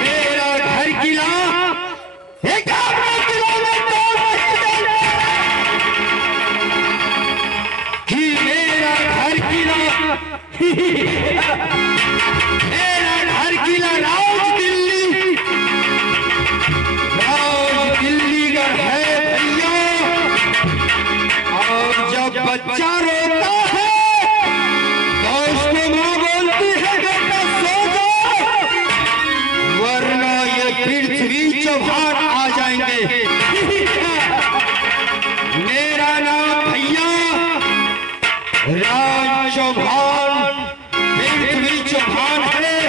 मेरा घर किला एक किलोमीटर कि मेरा घर किला मेरा घर किला राज दिल्ली का है भैया। और जब बच्चा रोता है तो उसको माँ बोलती है बेटा सो जाओ, वरना ये पृथ्वी चौहान आ जाएंगे। मेरा नाम भैया राज चौहान, पृथ्वी चौहान है।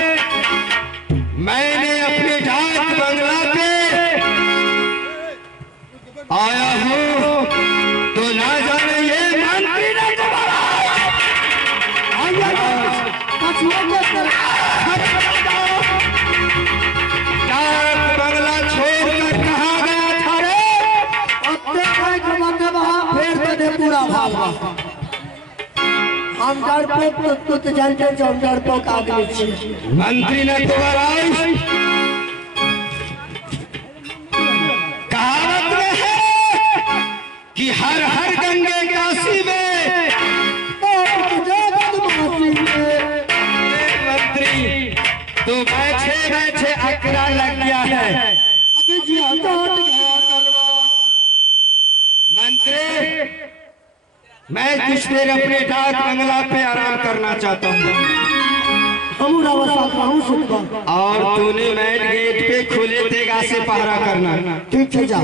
मैंने अपने डाक बंगला पे आया हूँ तो ना जाने ये मंत्री ने डाक बंगला छोड़कर कहाँ गया था रे? पूरा भाग हम डरपोक तो जानते हो, हम डरपोक आदमी छी। मंत्री ने दोबारा कहावत में है कि हर हर गंगे काशी में मंत्री तो बैठे बैठे अकड़ा लग गया है। मंत्री मैं कुछ देर अपने डाक बंगला पे आराम करना चाहता हूँ और तूने मैन गेट पे खुले तेगा से पहरा करना। ठीक है जा।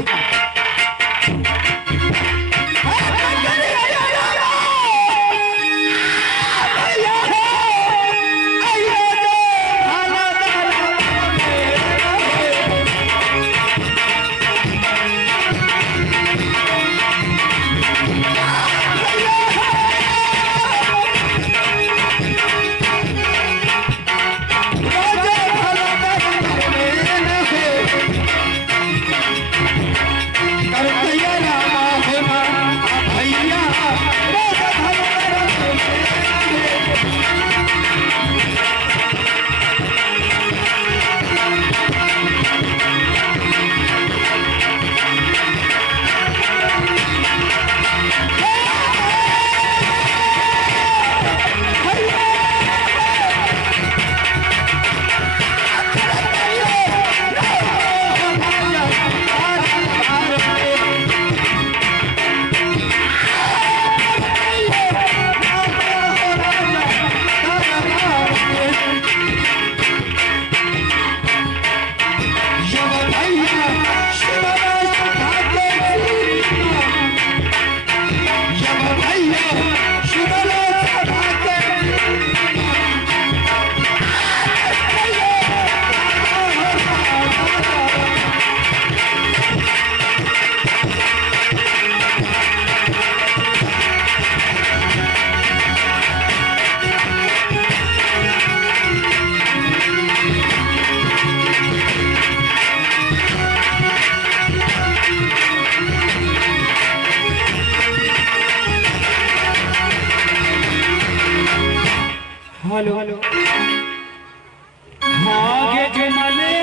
हेलो आगे जमले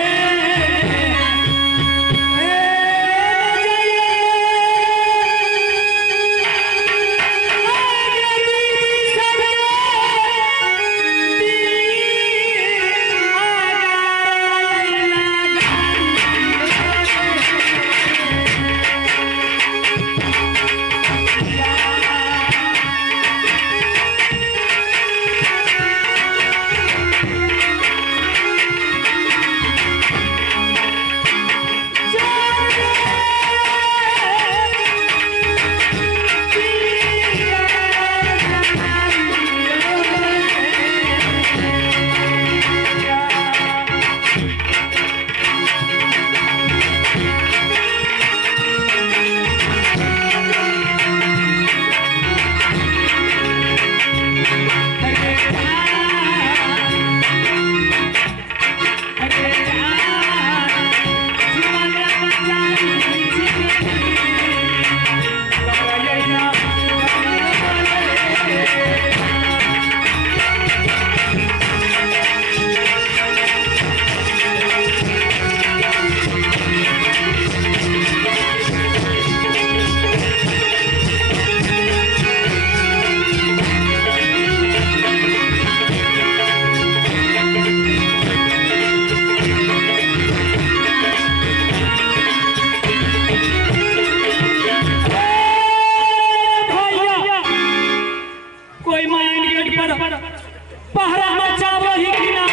पहरा मचावो ही कि ना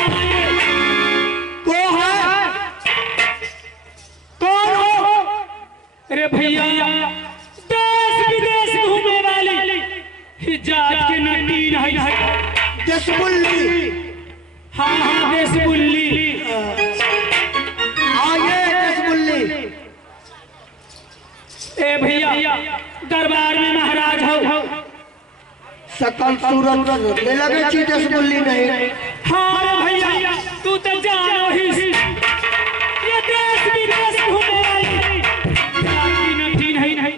को है? कौन हो? अरे भैया देश विदेश घूमने वाली ही जात के नटीन है। देशमुल्ली। हाँ हाँ देशमुल्ली। आगे देशमुल्ली। ए भैया दरबार में महाराज हो सकल सूरत ले लगे छी देशमुल्ली नहीं। हाँ भैया तू तो जानो ही ये देश विदेश घूमने वाली नटीन है।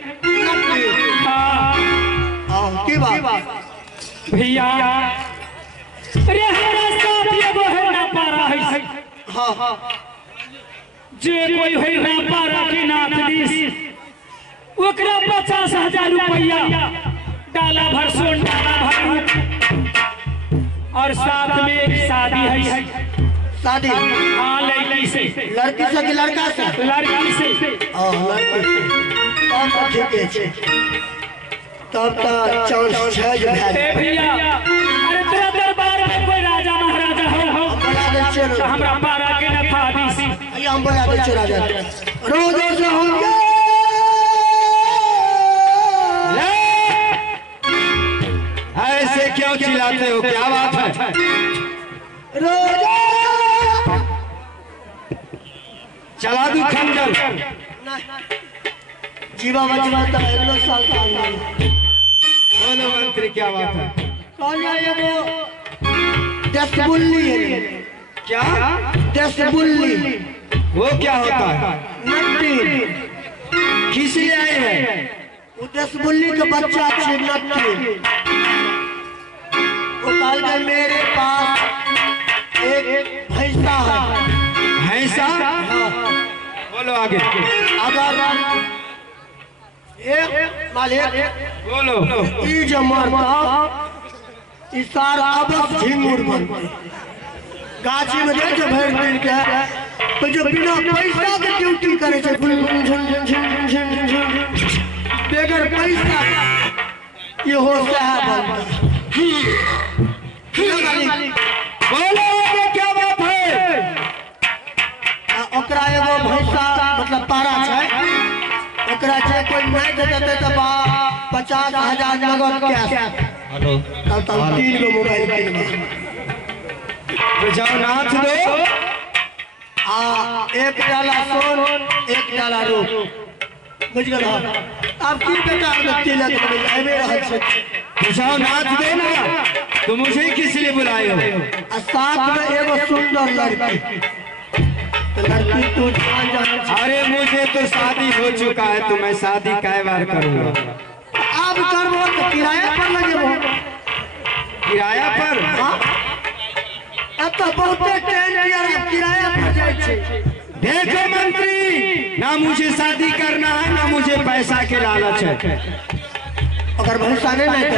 हाँ की बात भैया अरे हमारा साथ ये वो है ना पारा है। हाँ जे कोई है ना पारा के नाथ दीस ओकरा 50,000 रुपया डाला भर सोन डाला भर और साथ में एक शादी है। शादी? हाँ लड़की से। लड़की से कि लड़का से? लड़की से। लड़की तब तो ठीके छै। तब तो चांस है जो है। भैया अरे तेरा दरबार में कोई राजा महाराजा हो बुला दे छियै तो हमरा पारा के न था दीसी। ये हम बुला दे छियै राजा। रोज से होंगे ऐसे क्यों चिल्लाते हो, क्या बात है? रोजा चला दूं खंजर? जीवा बचवा तो 1 साल का है। बोलो मंत्री क्या बात है? कौन है ये? वो देशमुल्ली है। क्या? देशमुल्ली। वो क्या होता है? नट्टी। किस लिए आए हैं? वो देशमुल्ली का बच्चा है नट्टी। वो कल के मेरे पास एक भैंसा है। भैंसा? बोलो आगे। अगर एक मालिक बोलो। ई जो मरता ई सारा बस झिंगुर बनते गाछी में देख भर दिन के तो जो बिना पैसा के ड्यूटी करे छे बेगर पैसा ये हो साहब बोलो आगे क्या बात है? ओकरा एगो भैंसा मतलब पारा छै। ओकरा जे कोई नहीं देते तो 50,000 नगद कैश। हेलो तब 3 गो मोबाइल किनबे। तो जाओ नाथ दो। एक डाला सोन एक डाला रूप बुझ गल। अब की बेकार में तिलक में रहल छै। तो जाओ नाथ दो ना। तो मुझे किस लिए बुलाए हो? साथ में एगो सुंदर लड़की। लड़की तू जान जान। अरे मुझे तो शादी हो चुका है, तो मैं शादी कै बार करूंगा? अब करबो तो किराया पर लगेबो। किराया पर? अब तो बहुते ट्रेन किराया पर जाय छै। देखो मंत्री, ना मुझे शादी करना है ना मुझे पैसा के लालच है। अगर भरोसा नहीं तो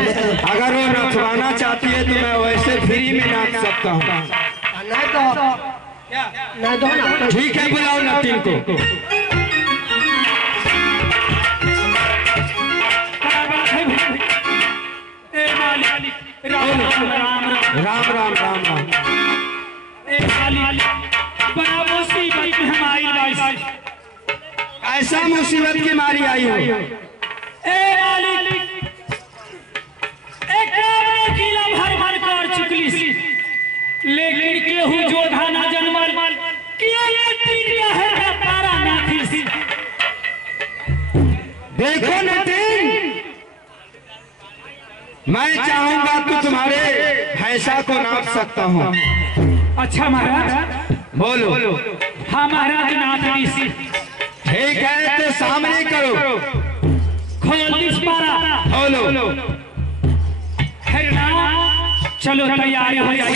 अगर वो नथवाना चाहती है तो मैं वैसे फ्री में नाच सकता हूँ। नहीं तो ना। ठीक है बुलाओ नटीन को। राम राम राम राम राम। बड़ा मुसीबत में हम आई। ऐसा मुसीबत की मारी आई हो? किला भर भर कर चुकली लेकिन केहू जोधा ना जन्मल किया है पारा नाथी। देखो नटीन, मैं चाहूंगा तो तुम्हारे भैंसा को नाप सकता हूँ। अच्छा महाराज बोलो। हाँ महाराज नाथ ऋषि। ठीक है तो सामने करो। खोल दिस पारा। बोलो। चलो तैयारी हो जाए।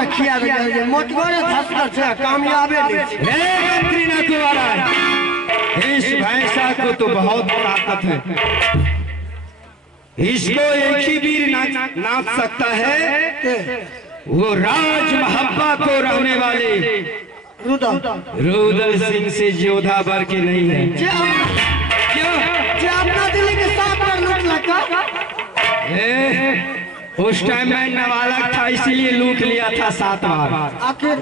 से खिया दे मोटगोरे धसकर से कामयाबे नहीं। मंत्री न कुंवारा, इस भैंसा को तो बहुत ताकत है, इसको एक ही वीर नाच सकता है, वो राज महब्बा को रहने वाले रुदल सिंह से जोधा भर के नहीं है। क्यों अपना दिल्ली के साथ पर लूट लगा? उस टाइम मैं नाबालग था इसीलिए लूट लिया था 7 बार। आखिर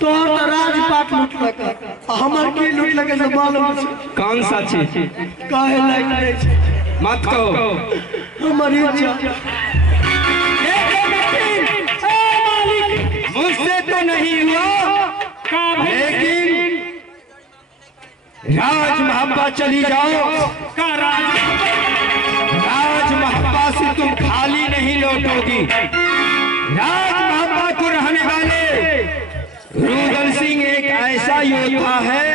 तोहर तो राजपाट लूट लगा, हमर की लूट लगे से मालूम छै? कौन सा चीज? काहे लायक नहीं छै? मत कहो हमारी इज्जत। मुझसे तो नहीं हुआ, लेकिन राज महब्बा चली जाओ, राज महब्बा से तुम खाली नहीं लौटोगी। राज महब्बा को रहने वाले रुदल सिंह एक ऐसा योद्धा है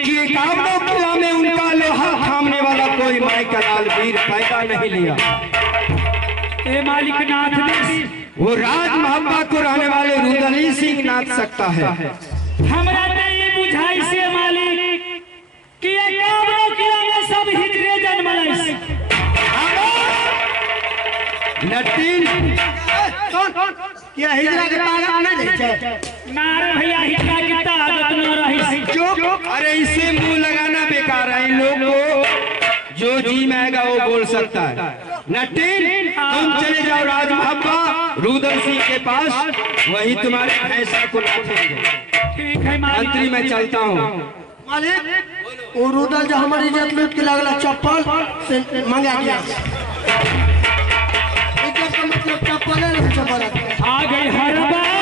कि कामों किला में उनका लोहा थामने वाला कोई माइकलाल वीर पैदा नहीं लिया। मालिक नाथ वो राज महब्बा को रहने वाले रुदल सिंह नाच सकता है। हमरा नहीं बुझाई से मालिक कि ये कामों किला में सब हिजरे जन्मले। लट्टीन क्या हिजरा के ताकत नहीं दै छै? नारे भैया हिजरा की ताकत न रही। चुप, अरे इसे मुंह लगाना बेकार है। इन लोग को जो जी में आएगा वो बोल सकता है। नट्टीन तुम चले जाओ राज महब्बा रुदल सिंह के पास, वही तुम्हारे फैसला को रखेंगे। ठीक है मंत्री मैं चलता हूँ। मालिक वो रुदल जो हमारी इज्जत लूट के लगला चप्पल से मंगा दिया। इज्जत का मतलब चप्पल है, चप्पल आ गई हर बार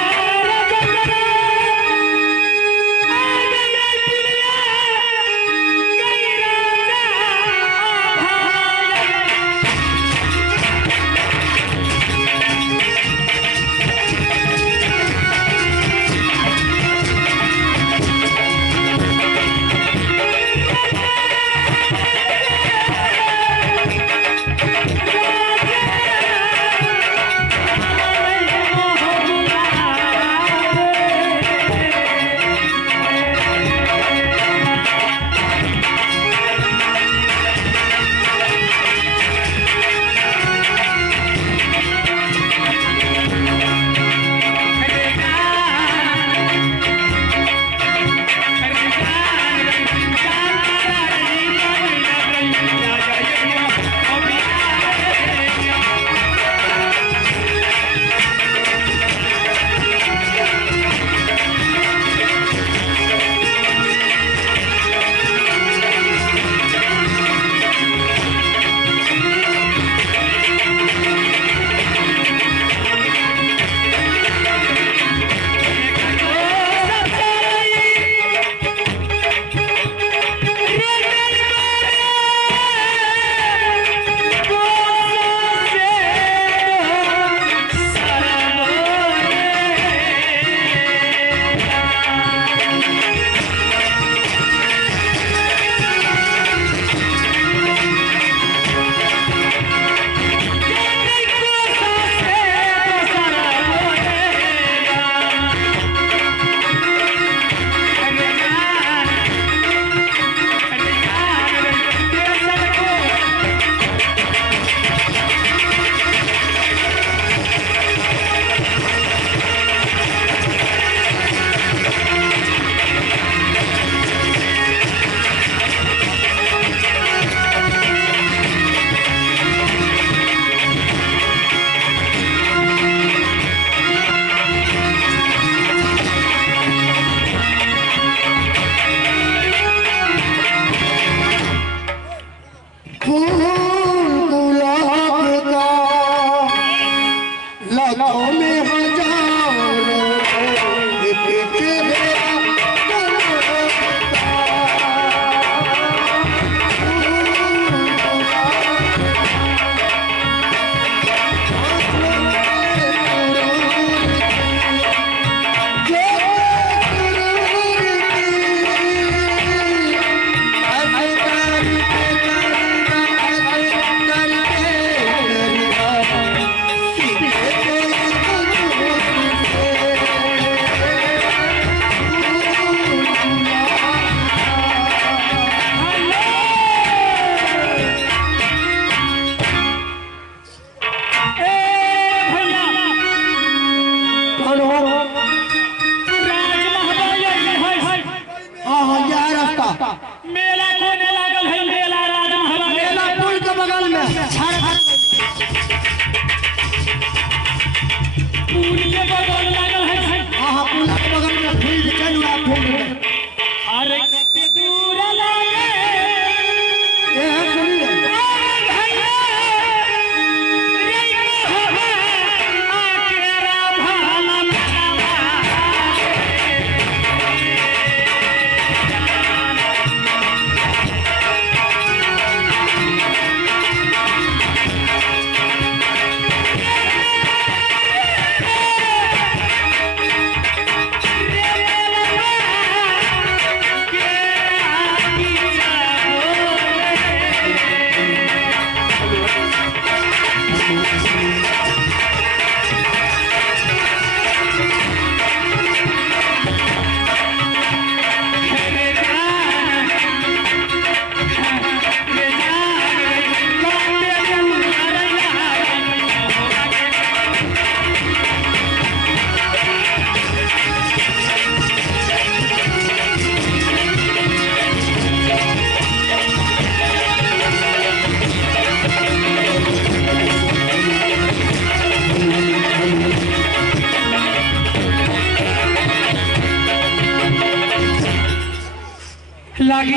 लागी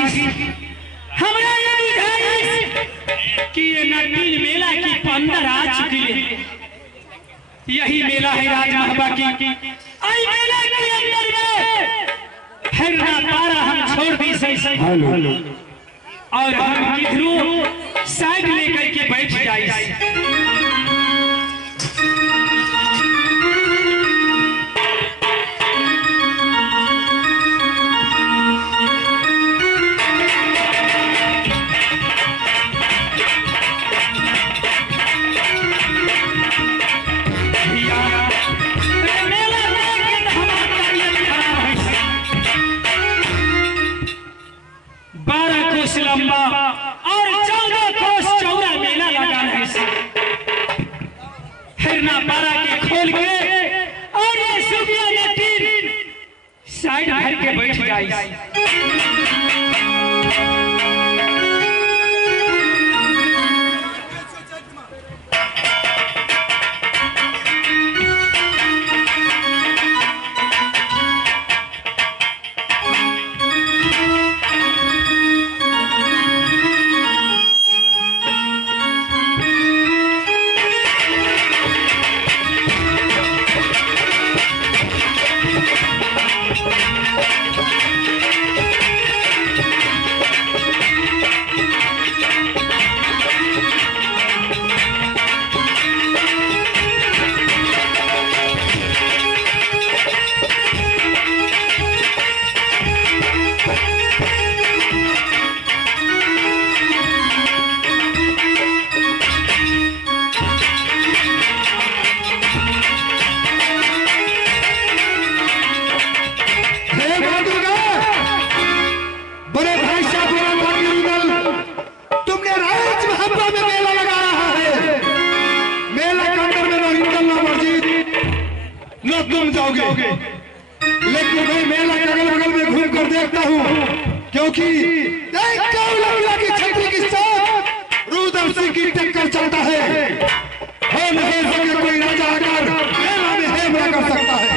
हमरा ये बुझाई कि ये नटीन मेला की 15 आ चुकी है। यही मेला है राज महबा की। आई मेला के अंदर में हिरना पारा हम छोड़ दी सही और हम किधरों साइड लेकर के बैठ जाए। लंबा और 14 कोस चौड़ा मेला लगा है। हिरना पारा के खोल के और ये सुबिया नटीन साइड भर के बैठ जाए। तुम जाओगे लेकिन मैं मेला के अगल बगल में घूम कर देखता हूँ, क्योंकि की छतरी के साथ रुद्र सिंह की टक्कर चलता है। हो नहीं सके कोई राजा आकर मेला में हेमला कर सकता है।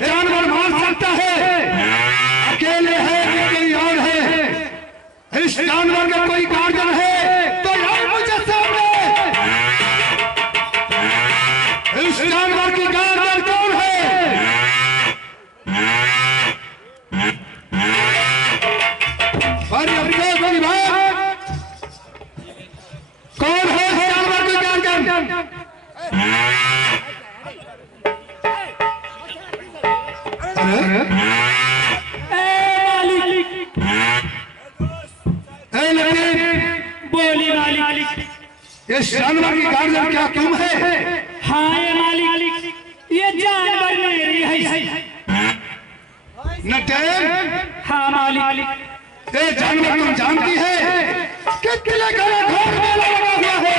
जानवर मार सकता है, अकेले है कोई और है, इस जानवर का कोई गार्डन है तो यार मुझे सामने बोली मालिक। इस जानवर की गार्जियन क्या तुम है? हाँ ये मालिक, ये जानवर मेरी है। नटेन, हाँ मालिक। ये जानवर तुम जानती है कि किले का घोर मेला लगा हुआ है।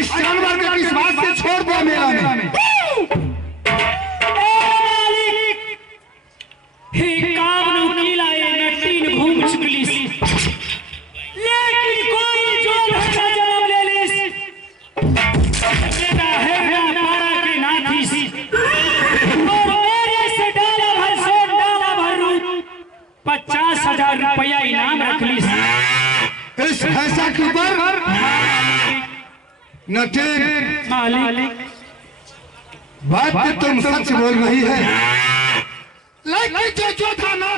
इस जानवर को किस बात से छोड़ दिया मेला में? ही काबरू किलाए में 3 घूम चुकली, लेकिन कोई जो धक्का जन्म ले ली मेरा है मारा की नाथी, और मेरे से डाला भर सोन डाला भर रूप 50,000 रुपया इनाम रख ली। इस फैसला के ऊपर नटेन मालिक, बात तो तुम सच बोल रही है, लेकिन जो था ना